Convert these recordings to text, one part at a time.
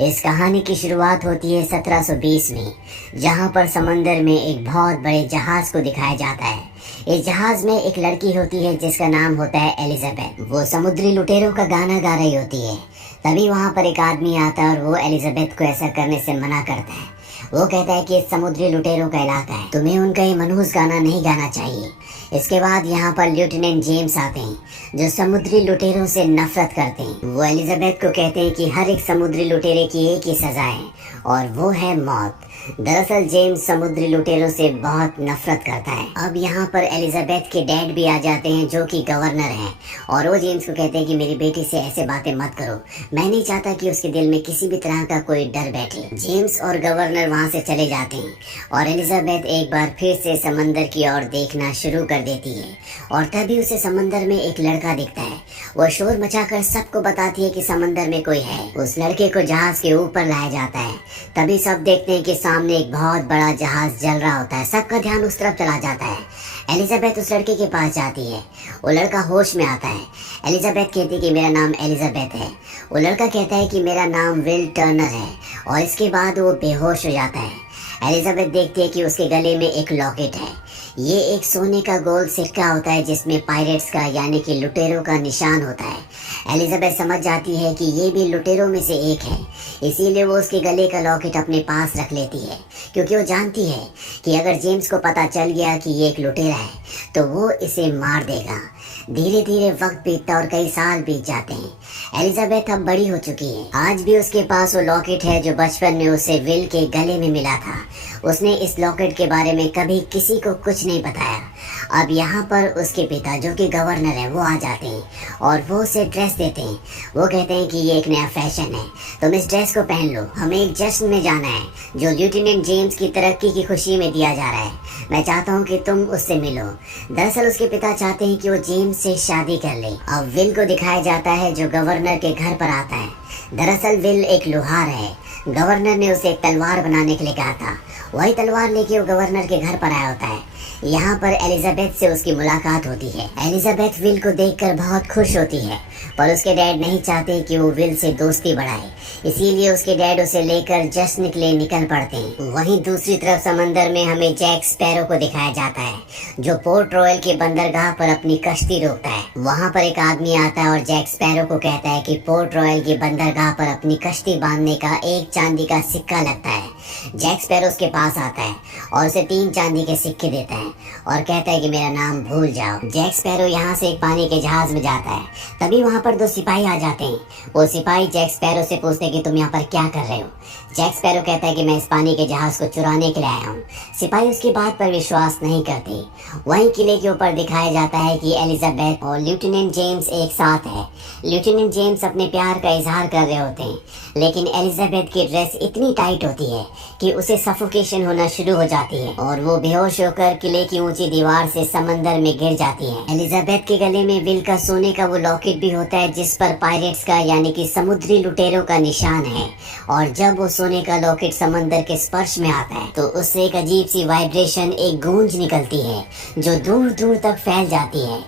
इस कहानी की शुरुआत होती है 1720 में, जहां पर समंदर में एक बहुत बड़े जहाज को दिखाया जाता है। इस जहाज में एक लड़की होती है जिसका नाम होता है एलिजाबेथ। वो समुद्री लुटेरों का गाना गा रही होती है। तभी वहां पर एक आदमी आता है और वो एलिजाबेथ को ऐसा करने से मना करता है। वो कहता है कि ये समुद्री लुटेरों का इलाका है, तुम्हें उनका ये मनहूस गाना नहीं गाना चाहिए। इसके बाद यहाँ पर लेफ्टिनेंट जेम्स आते हैं जो समुद्री लुटेरों से नफरत करते हैं। वो एलिजाबेथ को कहते हैं कि हर एक समुद्री लुटेरे की एक ही सजा है और वो है मौत। दरअसल जेम्स समुद्री लुटेरों से बहुत नफरत करता है। अब यहाँ पर एलिजाबेथ के डैड भी आ जाते हैं जो कि गवर्नर हैं और वो जेम्स को कहते हैं कि मेरी बेटी से ऐसे बातें मत करो, मैं नहीं चाहता कि उसके दिल में किसी भी तरह का कोई डर बैठे। जेम्स और गवर्नर वहाँ से चले जाते हैं और एलिजाबेथ एक बार फिर से समंदर की ओर देखना शुरू कर देती है और तभी उसे समंदर में एक लड़का दिखता है। वो शोर मचाकर सबको बताती है कि समंदर में कोई है। उस लड़के को जहाज के ऊपर लाया जाता है। तभी सब देखते हैं कि सामने एक बहुत बड़ा जहाज जल रहा होता है। सबका ध्यान उस तरफ चला जाता है। एलिजाबेथ उस लड़के के पास जाती है। वो लड़का होश में आता है। एलिजाबेथ कहती है कि मेरा नाम एलिजाबेथ है। वो लड़का कहता है कि मेरा नाम विल टर्नर है और इसके बाद वो बेहोश हो जाता है। एलिजाबेथ देखती है कि उसके गले में एक लॉकेट है। ये एक सोने का गोल सिक्का होता है जिसमें पायरेट्स का यानी कि लुटेरों का निशान होता है। एलिजाबेथ समझ जाती है कि ये भी लुटेरों में से एक है, इसीलिए वो उसके गले का लॉकेट अपने पास रख लेती है, क्योंकि वो जानती है कि अगर जेम्स को पता चल गया कि ये एक लुटेरा है तो वो इसे मार देगा। धीरे धीरे वक्त बीतता और कई साल बीत जाते हैं। एलिजाबेथ अब बड़ी हो चुकी है। आज भी उसके पास वो लॉकेट है जो बचपन में उसे विल के गले में मिला था। उसने इस लॉकेट के बारे में कभी किसी को कुछ नहीं बताया। अब यहाँ पर उसके पिता जो कि गवर्नर है वो आ जाते हैं और वो उसे ड्रेस देते हैं। वो कहते हैं कि ये एक नया फैशन है, तुम इस ड्रेस को पहन लो, हमें एक जश्न में जाना है जो लेफ्टिनेंट जेम्स की तरक्की की खुशी में दिया जा रहा है। मैं चाहता हूँ कि तुम उससे मिलो। दरअसल उसके पिता चाहते हैं कि वो जेम्स से शादी कर ले। अब विल को दिखाया जाता है जो गवर्नर के घर पर आता है। दरअसल विल एक लोहार है। गवर्नर ने उसे एक तलवार बनाने के लिए कहा था। वही तलवार लेके वो गवर्नर के घर पर आया होता है। यहाँ पर एलिजाबेथ से उसकी मुलाकात होती है। एलिजाबेथ विल को देखकर बहुत खुश होती है, पर उसके डैड नहीं चाहते कि वो विल से दोस्ती बढ़ाए, इसीलिए उसके डैड उसे लेकर जश्न के लिए निकल पड़ते हैं। वहीं दूसरी तरफ समंदर में हमें जैक स्पैरो को दिखाया जाता है जो पोर्ट रॉयल के बंदरगाह पर अपनी कश्ती रोकता है। वहाँ पर एक आदमी आता है और जैक स्पैरो को कहता है कि पोर्ट रॉयल की बंदरगाह पर अपनी कश्ती बांधने का एक चांदी का सिक्का लगता है। जैक स्पैरो उसके पास आता है और उसे 3 चांदी के सिक्के देता है और कहता है कि मेरा नाम भूल जाओ। जैक स्पैरो यहाँ से एक पानी के जहाज में जाता है। तभी वहाँ पर 2 सिपाही आ जाते हैं। वो सिपाही जैक स्पैरो से पूछते हैं कि तुम यहाँ पर क्या कर रहे हो। जैक स्पैरो कहता है कि मैं इस पानी के जहाज को चुराने के लिए आया हूँ। सिपाही उसकी बात पर विश्वास नहीं करते। वहीं किले के ऊपर दिखाया जाता है कि एलिजाबेथ और लेफ्टिनेंट जेम्स एक साथ है। लेफ्टिनेंट जेम्स अपने प्यार का इजहार कर रहे होते हैं, लेकिन एलिजाबेथ की ड्रेस इतनी टाइट होती है कि उसे सफोकेशन होना शुरू हो जाती है और वो बेहोश होकर किले की ऊंची दीवार से समंदर में गिर जाती है। एलिजाबेथ के गले में विल का सोने का वो लॉकेट भी होता है जिस पर पायरेट्स का यानी कि समुद्री लुटेरों का निशान है और जब वो सोने का लॉकेट समंदर के स्पर्श में आता है तो उससे एक अजीब सी वाइब्रेशन, एक गूंज निकलती है जो दूर दूर तक फैल जाती है।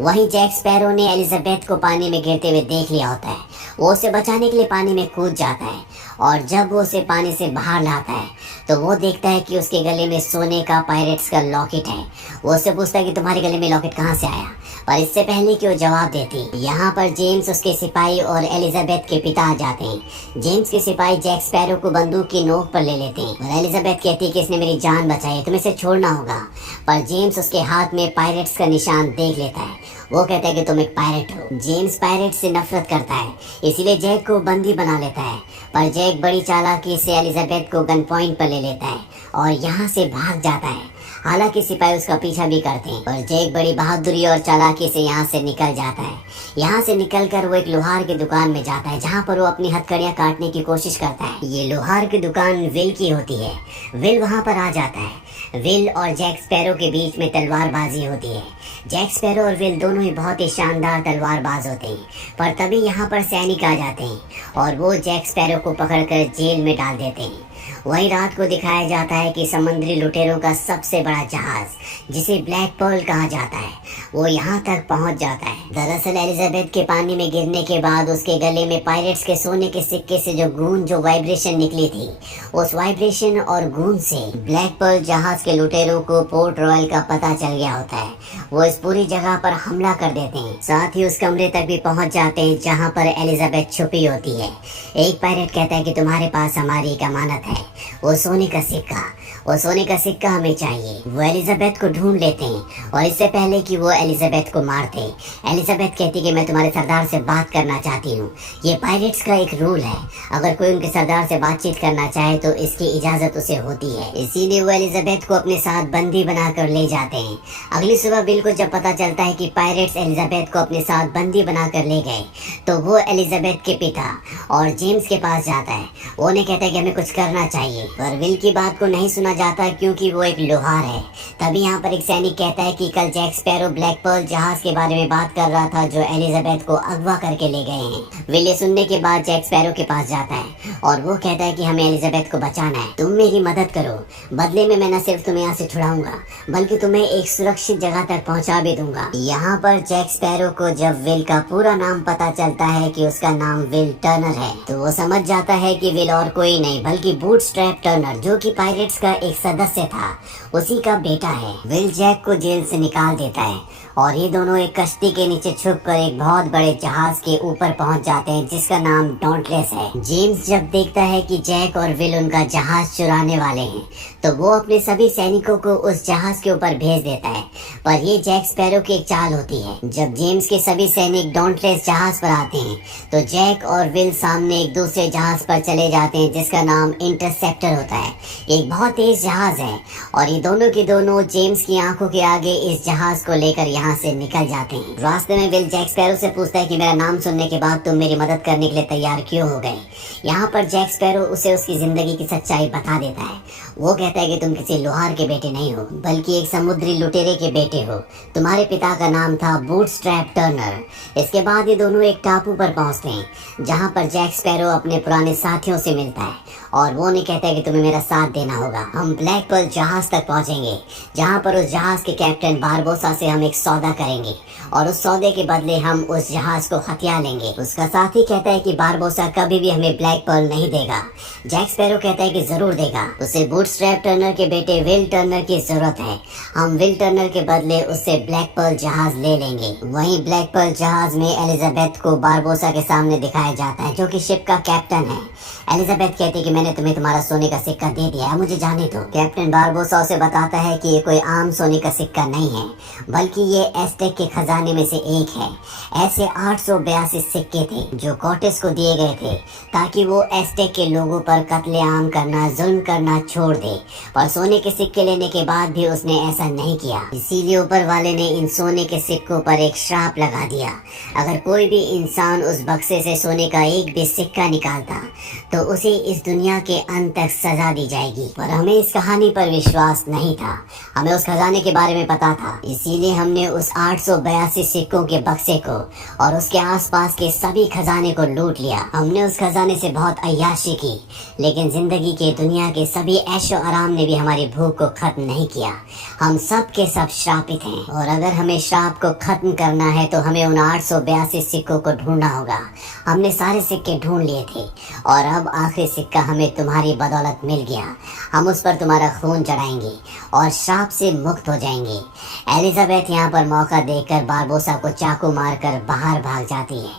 वहीं जैक स्पैरो ने एलिजाबेथ को पानी में गिरते हुए देख लिया होता है। वो उसे बचाने के लिए पानी में कूद जाता है और जब वो उसे पानी से बाहर लाता है तो वो देखता है कि उसके गले में सोने का पायरेट्स का लॉकेट है। वो उससे पूछता है कि तुम्हारे गले में लॉकेट कहाँ से आया, पर इससे पहले कि वो जवाब देती, यहाँ पर जेम्स, उसके सिपाही और एलिजाबेथ के पिता आ जाते हैं। जेम्स के सिपाही जैक स्पैरो को बंदूक की नोक पर ले लेते हैं और एलिजाबेथ कहती है कि इसने मेरी जान बचाई, तुम्हें इसे छोड़ना होगा। पर जेम्स उसके हाथ में पायरेट्स का निशान देख लेता है। वो कहता है कि तुम एक पायरेट हो। जेम्स पायरेट से नफरत करता है, इसीलिए जैक को बंदी बना लेता है, पर जैक बड़ी चालाकी से एलिजाबेथ को गन पॉइंट पर ले लेता है और यहाँ से भाग जाता है। हालांकि सिपाही उसका पीछा भी करते हैं, पर जैक बड़ी बहादुरी और चालाकी से यहाँ से निकल जाता है। यहाँ से निकलकर वो एक लोहार की दुकान में जाता है जहाँ पर वो अपनी हथकड़ियाँ काटने की कोशिश करता है। ये लोहार की दुकान विल की होती है। विल वहाँ पर आ जाता है। विल और जैक स्पैरो के बीच में तलवारबाजी होती है। जैक स्पैरो और विल दोनों ही बहुत ही शानदार तलवारबाज होते हैं, पर तभी यहाँ पर सैनिक आ जाते हैं और वो जैक स्पैरो को पकड़कर जेल में डाल देते हैं। वहीं रात को दिखाया जाता है कि समुद्री लुटेरों का सबसे बड़ा जहाज जिसे ब्लैक पर्ल कहा जाता है वो यहाँ तक पहुँच जाता है। दरअसल एलिजाबेथ के पानी में गिरने के बाद उसके गले में पायरेट्स के सोने के सिक्के से जो वाइब्रेशन निकली थी, उस वाइब्रेशन और गूंज से ब्लैक पर्ल जहाज के लुटेरों को पोर्ट रॉयल का पता चल गया होता है। वो इस पूरी जगह पर हमला कर देते हैं, साथ ही उस कमरे तक भी पहुंच जाते हैं जहां पर एलिजाबेथ छुपी होती है। एक पायरेट कहता है कि तुम्हारे पास हमारी एक अमानत है, वो सोने का सिक्का हमें चाहिए। वो एलिजाबेथ को ढूंढ लेते हैं और इससे पहले कि वो एलिजाबेथ को मारते, एलिजाबेथ कहती कि मैं तुम्हारे सरदार से बात करना चाहती हूँ। ये पायरेट्स का एक रूल है, अगर कोई उनके सरदार से बातचीत करना चाहे तो इसकी इजाजत उसे होती है। इसीलिए वो एलिजाबेथ को अपने साथ बंदी बनाकर ले जाते हैं। अगली सुबह बिल को जब पता चलता है कि पायरेट्स एलिजाबेथ को अपने साथ बंदी बनाकर ले गए तो वो एलिजाबेथ के पिता और जेम्स के पास जाता है। वो उन्हें कहता है कि हमें कुछ करना चाहिए, पर विल की बात को नहीं सुना जाता क्योंकि वो एक लोहार है। तभी यहाँ पर एक सैनिक कहता है कि कल जैक स्पैरो ब्लैक पर्ल जहाज के बारे में बात कर रहा था जो एलिजाबेथ को अगवा करके ले गए हैं। विल ये सुनने के बाद जैक स्पैरो के पास जाता है और वो कहता है कि हमें एलिजाबेथ को बचाना है, तुम मेरी मदद करो, बदले में मैं न सिर्फ तुम्हें यहाँ से छुड़ाऊंगा बल्कि तुम्हें एक सुरक्षित जगह तक पहुँचा भी दूंगा। यहाँ पर जैक स्पैरो को जब विल का पूरा नाम पता चलता है कि उसका नाम विल टर्नर है तो वो समझ जाता है कि विल और कोई नहीं बल्कि बूटस्ट्रैप टर्नर जो कि पायरेट्स का एक सदस्य था उसी का बेटा है। विल जैक को जेल से निकाल देता है और ये दोनों एक कश्ती के नीचे छुपकर एक बहुत बड़े जहाज के ऊपर पहुंच जाते हैं जिसका नाम डॉन्टलेस है। जेम्स जब देखता है कि जैक और विल उनका जहाज चुराने वाले हैं तो वो अपने सभी सैनिकों को उस जहाज के ऊपर भेज देता है, पर ये जैक स्पैरो की एक चाल होती है। जब जेम्स के सभी सैनिक डॉन्टलेस जहाज पर आते हैं तो जैक और विल सामने एक दूसरे जहाज पर चले जाते हैं जिसका नाम इंटरसेप्टर होता है। एक बहुत तेज जहाज है और ये दोनों के दोनों जेम्स की आंखों के आगे इस जहाज को लेकर यहाँ से निकल जाते हैं। रास्ते में विल जैक स्पैरो से पूछता है कि मेरा नाम सुनने के बाद तुम मेरी मदद करने के लिए तैयार क्यों हो गए। यहाँ पर जैक स्पैरो उसे उसकी जिंदगी की सच्चाई बता देता है। वो कहता है कि तुम किसी लोहार के बेटे नहीं हो बल्कि एक समुद्री लुटेरे के बेटे हो, तुम्हारे पिता का नाम था बूटस्ट्रैप टर्नर। इसके बाद ये दोनों एक टापू पर पहुंचते हैं जहाँ पर जैक स्पैरो अपने पुराने साथियों से मिलता है और वो उन्हें कहता है कि तुम्हें मेरा साथ देना होगा। हम ब्लैक पर्ल जहाज तक पहुंचेंगे जहां पर उस जहाज के कैप्टन बारबोसा से हम एक सौदा करेंगे और उस सौदे के बदले हम उस जहाज को हथिया लेंगे। उसका साथी कहता है कि बारबोसा कभी भी हमें ब्लैक पर्ल नहीं देगा। जैक स्पैरो कहता है कि जरूर देगा, उसे बूटस्ट्रैप टर्नर के बेटे विल टर्नर की जरूरत है। हम विल टर्नर के बदले उससे ब्लैक पर्ल जहाज ले लेंगे। वहीं ब्लैक पर्ल जहाज में एलिजाबेथ को बारबोसा के सामने दिखाया जाता है जो कि शिप का कैप्टन है। एलिजाबेथ कहती है कि मैंने तुम्हें तुम्हारा सोने का सिक्का दे दिया है, मुझे जाने दो। कैप्टन बारबोसा उसे बताता है कि ये कोई आम सोने का सिक्का नहीं है बल्कि ये एस्टेक के खजाने में से एक है। ऐसे 882 सिक्के थे जो कॉर्टेस को दिए गए थे ताकि वो एस्टेक के लोगों पर कत्लेआम करना, जुल्म करना छोड़ दे, पर सोने के सिक्के लेने के बाद भी उसने ऐसा नहीं किया। इसीलिए ऊपर वाले ने इन सोने के सिक्कों पर एक श्राप लगा दिया, अगर कोई भी इंसान उस बक्से से सोने का एक भी सिक्का निकालता तो उसे इस दुनिया के अंत तक सजा दी जाएगी। पर हमें इस कहानी पर विश्वास नहीं था, हमें उस खजाने के बारे में पता था, इसीलिए हमने उस 882 सिक्कों के बक्से को और उसके आसपास के सभी खजाने को लूट लिया। हमने उस खजाने से बहुत अय्याशी की लेकिन जिंदगी के दुनिया के सभी ऐशो आराम ने भी हमारी भूख को खत्म नहीं किया। हम सब के सब श्रापित हैं और अगर हमें श्राप को खत्म करना है तो हमें उन 882 सिक्कों को ढूंढना होगा। हमने सारे सिक्के ढूंढ लिए थे और अब आखिरी सिक्का हमें तुम्हारी बदौलत मिल गया। हम उस पर तुम्हारा खून चढ़ाएंगे और श्राप से मुक्त हो जाएंगे। एलिजाबेथ यहाँ पर मौका देखकर बारबोसा को चाकू मारकर बाहर भाग जाती है,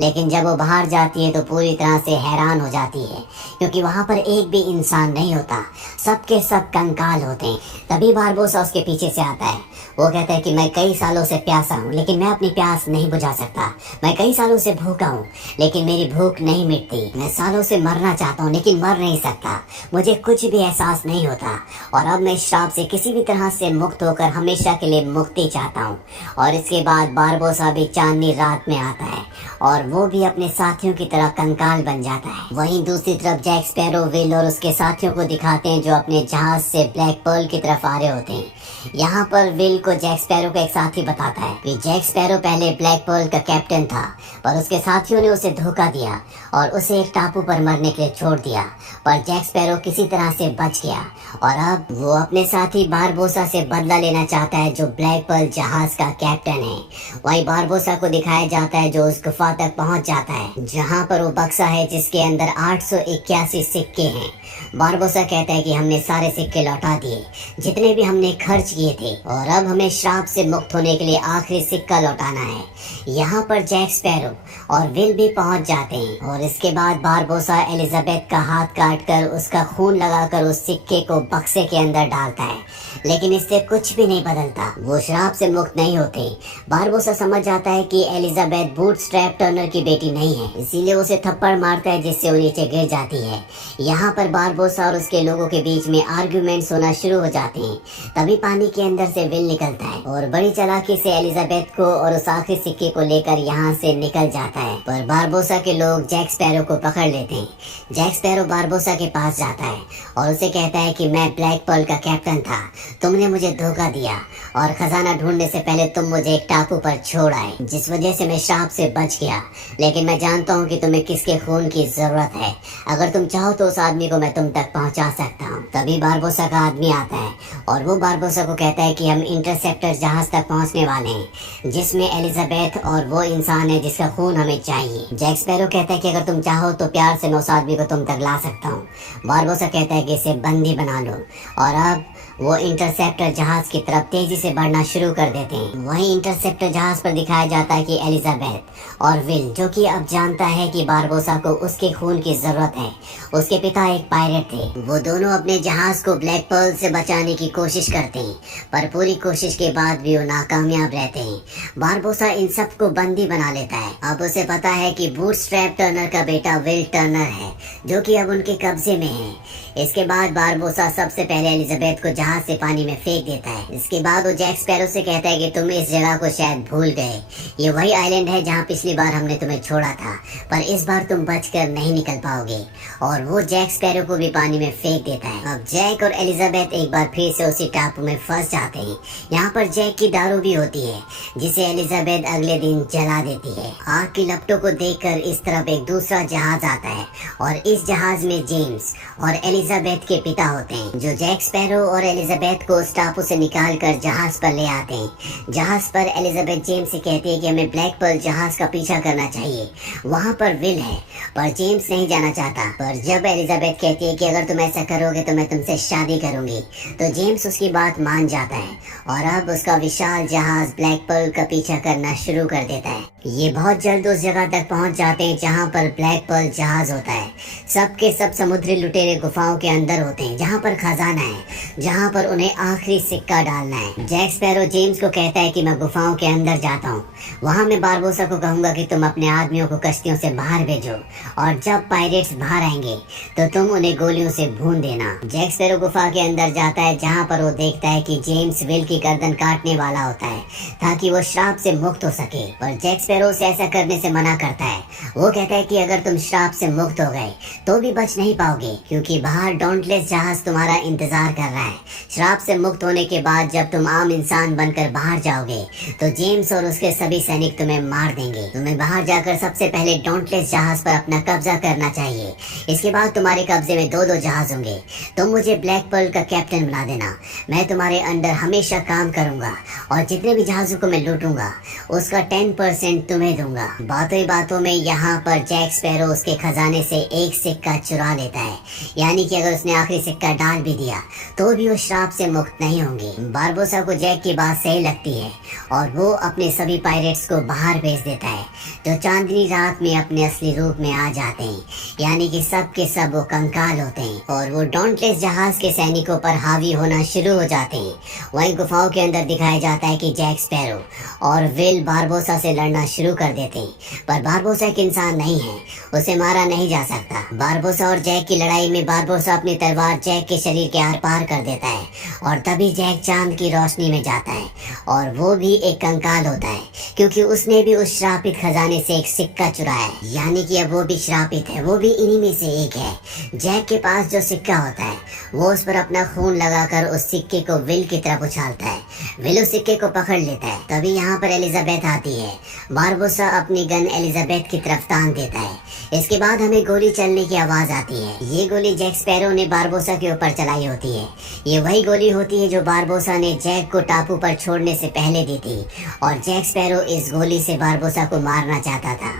लेकिन जब वो बाहर जाती है तो पूरी तरह से हैरान हो जाती है क्योंकि वहाँ पर एक भी इंसान नहीं होता, सबके सब कंकाल होते हैं। तभी बारबोसा उसके पीछे से आता है। वो कहता है कि मैं कई सालों से प्यासा हूँ लेकिन मैं अपनी प्यास नहीं बुझा सकता। मैं कई सालों से भूखा हूँ लेकिन मेरी भूख नहीं मिटती। मैं सालों से मरना चाहता हूँ लेकिन मर नहीं सकता। मुझे कुछ भी एहसास नहीं होता और अब मैं इस श्राप से किसी भी तरह से मुक्त होकर हमेशा के लिए मुक्ति चाहता हूँ। और इसके बाद बारबोसा भी चांदनी रात में आता है और और वो भी अपने साथियों की तरह कंकाल बन जाता है। वहीं दूसरी तरफ जैक स्पैरो विल और उसके साथियों को दिखाते हैं जो अपने जहाज से ब्लैक पर्ल की तरफ आ रहे होते हैं। यहाँ पर विल को जैक स्पैरो का एक साथी बताता है कि जैक स्पैरो पहले ब्लैक पर्ल का कैप्टन था, पर उसके साथियों ने उसे धोखा दिया और उसे एक टापू पर मरने के लिए छोड़ दिया, पर जैक स्पैरो किसी तरह से बच गया और अब वो अपने साथी बारबोसा से बदला लेना चाहता है जो ब्लैक पर्ल जहाज का कैप्टन है। वहीं बारबोसा को दिखाया जाता है जो उस गुफा तक पहुंच जाता है जहां पर वो बक्सा है जिसके अंदर 881 सिक्के हैं। बारबोसा कहता है कि हमने सारे सिक्के लौटा दिए जितने भी हमने खर्च किए थे और अब हमें श्राप से मुक्त होने के लिए आखिरी सिक्का लौटाना है। यहाँ पर जैक स्पैरो और विल भी पहुंच जाते हैं और इसके बाद बारबोसा एलिजाबेथ का हाथ काटकर उसका खून लगाकर उस सिक्के को बक्से के अंदर डालता है, लेकिन इससे कुछ भी नहीं बदलता। वो श्राप से मुक्त नहीं होते। बारबोसा समझ जाता है कि एलिजाबेथ बूटस्ट्रैप टर्नर की बेटी नहीं है, इसीलिए उसे थप्पड़ मारता है जिससे वो नीचे गिर जाती है। यहाँ पर बारबोसा और उसके लोगों के बीच में आर्ग्यूमेंट्स होना शुरू हो जाते हैं। तभी पानी के अंदर से विल निकलता है और बड़ी चालाकी से एलिजाबेथ को और उस आखिरी सिक्के को लेकर यहाँ से निकल जाता है, पर बारबोसा के लोग जैक स्पैरो को पकड़ लेते हैं। जैक स्पैरो बारबोसा के पास जाता है और उसे कहता है कि मैं ब्लैक पर्ल का कैप्टन था, तुमने मुझे धोखा दिया और खजाना ढूंढने से पहले तुम मुझे एक टापू पर छोड़ आए, जिस वजह से मैं श्राप से बच गया। लेकिन मैं जानता हूँ कि तुम्हें किसके खून की जरूरत है। अगर तुम चाहो तो उस आदमी को मैं तुम तक पहुँचा सकता हूँ। तभी बारबोसा का आदमी आता है और वो बारबोसा को कहता है कि हम इंटरसेप्टर जहाज तक पहुँचने वाले हैं जिसमें एलिजाबेथ और वो इंसान है जिसका खून हमें चाहिए। जैक स्पैरो कहता है कि अगर तुम चाहो तो प्यार से मैं उस आदमी को तुम तक ला सकता हूँ। बारबोसा कहता है कि इसे बंदी बना लो और अब वो इंटरसेप्टर जहाज की तरफ तेजी से बढ़ना शुरू कर देते हैं। वहीं इंटरसेप्टर जहाज पर दिखाया जाता है कि एलिजाबेथ और विल, जो कि अब जानता है कि बारबोसा को उसके खून की जरूरत है, उसके पिता एक पायरेट थे, वो दोनों अपने जहाज को ब्लैक पर्ल से बचाने की कोशिश करते हैं, पर पूरी कोशिश के बाद भी वो नाकामयाब रहते हैं। बारबोसा इन सबको बंदी बना लेता है। अब उसे पता है कि बूटस्ट्रैप टर्नर का बेटा विल टर्नर है जो कि अब उनके कब्जे में है। इसके बाद बारबोसा सबसे पहले एलिजाबेथ को जहाज से पानी में फेंक देता है। इसके बाद वो जैक स्पैरो से कहता है कि तुम इस जगह को शायद भूल गए, ये वही आइलैंड है जहाँ पिछली बार हमने तुम्हें छोड़ा था, पर इस बार तुम बचकर नहीं निकल पाओगे। और वो जैक स्पैरो को भी पानी में फेंक देता है। अब जैक और एलिजाबेथ एक बार फिर से उसी टापू में फंस जाते हैं। यहाँ पर जैक की दारू भी होती है जिसे एलिजाबेथ अगले दिन जला देती है। आग की लपटों को देखकर इस तरफ एक दूसरा जहाज आता है और इस जहाज में जेम्स और एलिजाबेथ के पिता होते हैं, जो जैक स्पैरो और एलिजाबेथ को उस टापू से निकाल कर जहाज पर ले आते हैं। जहाज पर एलिजाबेथ जेम्स से कहती है कि हमें ब्लैक पर्ल जहाज का पीछा करना चाहिए, वहाँ पर विल है, पर जेम्स नहीं जाना चाहता। पर जब एलिजाबेथ कहती है कि अगर तुम ऐसा करोगे तो मैं तुमसे शादी करूंगी, तो जेम्स उसकी बात मान जाता है और अब उसका विशाल जहाज ब्लैक पर्ल का पीछा करना शुरू कर देता है। ये बहुत जल्द उस जगह तक पहुंच जाते हैं जहां पर ब्लैक पर्ल जहाज होता है। सब के सब समुद्री लुटेरे गुफाओं के अंदर होते हैं जहां पर खजाना है, जहां पर उन्हें आखिरी सिक्का डालना है। जैक स्पैरो जेम्स को कहता है कि मैं गुफाओं के अंदर जाता हूँ, वहाँ मैं बारबोसा को कहूंगा कि तुम अपने आदमियों को कश्तियों से बाहर भेजो और जब पायरेट्स बाहर आएंगे तो तुम उन्हें गोलियों से भून देना। जैक स्पैरो गुफा के अंदर जाता है जहाँ पर वो देखता है कि जेम्स विल की गर्दन काटने वाला होता है ताकि वो श्राप से मुक्त हो सके, पर जैक स्पैरो उसे ऐसा करने से मना करता है। वो कहता है कि अगर तुम श्राप से मुक्त हो गए तो भी बच नहीं पाओगे, क्योंकि बाहर डॉन्टलेस जहाज तुम्हारा इंतजार कर रहा है। श्राप से मुक्त होने के बाद जब तुम आम इंसान बनकर बाहर जाओगे तो जेम्स और उसके सभी सैनिक तुम्हें मार देंगे। तुम्हें बाहर जाकर सबसे पहले डॉन्टलेस जहाज पर अपना कब्जा करना चाहिए। इसके बाद तुम्हारे कब्जे में 2-2 जहाज होंगे। तुम मुझे ब्लैक पर्ल का कैप्टन बना देना, मैं तुम्हारे अंडर हमेशा काम करूंगा और जितने भी जहाजों को मैं लूटूंगा उसका 10% तुम्हें दूंगा। बातों ही बातों में यहाँ पर जैक स्पैरो उसके खजाने से एक सिक्का चुरा लेता है, यानी कि अगर उसने आखिरी सिक्का डाल भी दिया तो भी वो श्राप से मुक्त नहीं होंगे। बारबोसा को जैक की बात सही लगती है और वो अपने सभी पायरेट्स को बाहर भेज देता है, जो चांदनी रात में अपने असली रूप में आ जाते हैं, यानी कि सब के सब वो कंकाल होते हैं और वो डॉन्टलेस जहाज के सैनिकों पर हावी होना शुरू हो जाते हैं। वहीं गुफाओं के अंदर दिखाया जाता है कि जैक स्पैरो और विल बारबोसा से लड़ना शुरू कर देते हैं, पर बारबोसा एक इंसान नहीं है, उसे मारा नहीं जा सकता। बारबोसा और जैक की लड़ाई में बारबोसा अपनी तलवार जैक के शरीर के आर पार कर देता है और तभी जैक चांद की रोशनी में जाता है और वो भी एक कंकाल होता है, क्योंकि उसने भी उस श्रापित खजाने खाने से एक सिक्का चुराया, यानी कि अब वो भी श्रापित है, वो भी इन्हीं में से एक है। जैक के पास जो सिक्का होता है वो उस पर अपना खून लगाकर उस सिक्के को विल की तरफ उछालता है। विल उस सिक्के को पकड़ लेता है। तभी यहाँ पर एलिजाबेथ आती है। बारबोसा अपनी गन एलिजाबेथ की तरफ तान देता है। इसके बाद हमें गोली चलने की आवाज आती है। ये गोली जैक स्पैरो ने बारबोसा के ऊपर चलाई होती है। ये वही गोली होती है जो बारबोसा ने जैक को टापू पर छोड़ने से पहले दी थी, और जैक स्पैरो इस गोली से बारबोसा को मारना चाहता था।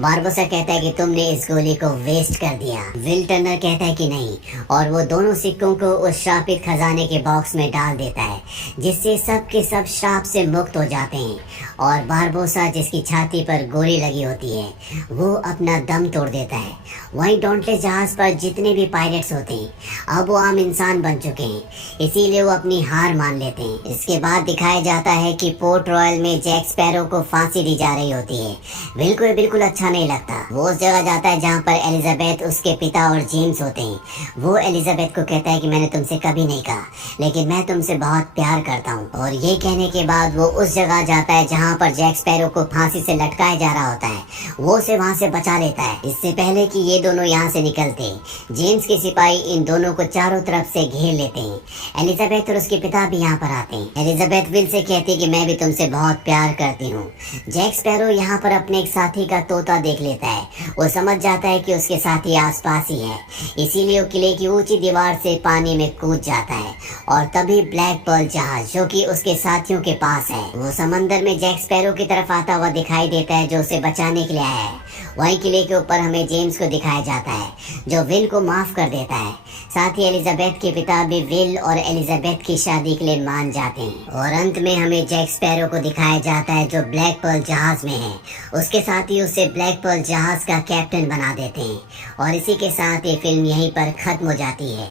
बारबोसा कहता है कि तुमने इस गोली को वेस्ट कर दिया। विल टर्नर कहता है कि नहीं, और वो दोनों सिक्कों को उस श्रापित खजाने के बॉक्स में डाल देता है, जिससे सब के सब श्राप से मुक्त हो जाते हैं। और बारबोसा, जिसकी छाती पर गोली लगी होती है, वो अपना दम तोड़ देता है। वहीं डॉन्टलेस जहाज पर जितने भी पायलट्स होते हैं अब वो आम इंसान बन चुके हैं, इसीलिए वो अपनी हार मान लेते हैं। इसके बाद दिखाया जाता है कि पोर्ट रॉयल में जैक स्पैरो को फांसी दी जा रही होती है। विल को ये बिल्कुल अच्छा नहीं लगता। वो उस जगह जाता है जहाँ पर एलिजाबेथ, उसके पिता और जेम्स होते हैं। वो एलिजाबेथ को कहता है कि मैंने तुमसे कभी नहीं कहा, लेकिन मैं तुमसे बहुत प्यार करता हूँ। और ये कहने के बाद वो उस जगह जाता है जहाँ पर जैक स्पैरो को फांसी से लटकाया जा रहा होता है। वो उसे वहाँ से बचा लेता है। इससे पहले कि ये दोनों यहाँ से निकलते, जेम्स के सिपाही इन दोनों को चारों तरफ से घेर लेते हैं। एलिजाबेथ और उसके पिता भी यहाँ पर आते हैं। एलिजाबेथ विल से कहती है कि मैं भी तुमसे बहुत प्यार करती हूँ। जैक स्पैरो यहाँ पर अपने एक साथी का तोता देख लेता है। वो समझ जाता है कि उसके साथी आसपास ही है, इसीलिए वो किले की ऊंची दीवार से पानी में कूद जाता है। और तभी ब्लैक पर्ल जहाज, जो कि उसके साथियों के पास है, वो समंदर में जैक स्पैरो की तरफ आता हुआ दिखाई देता है, जो उसे बचाने के लिए आया है। वहीं किले के ऊपर हमें जेम्स को दिखाया जाता है, जो विल को माफ कर देता है। साथ ही एलिजाबेथ के पिता भी विल और एलिजाबेथ की शादी के लिए मान जाते हैं। और अंत में हमें जैक स्पैरो को दिखाया जाता है, जो ब्लैक पर्ल जहाज में है। उसके साथ ही उसे ब्लैक पर्ल जहाज का कैप्टन बना देते हैं। और इसी के साथ ये फिल्म यहीं पर खत्म हो जाती है।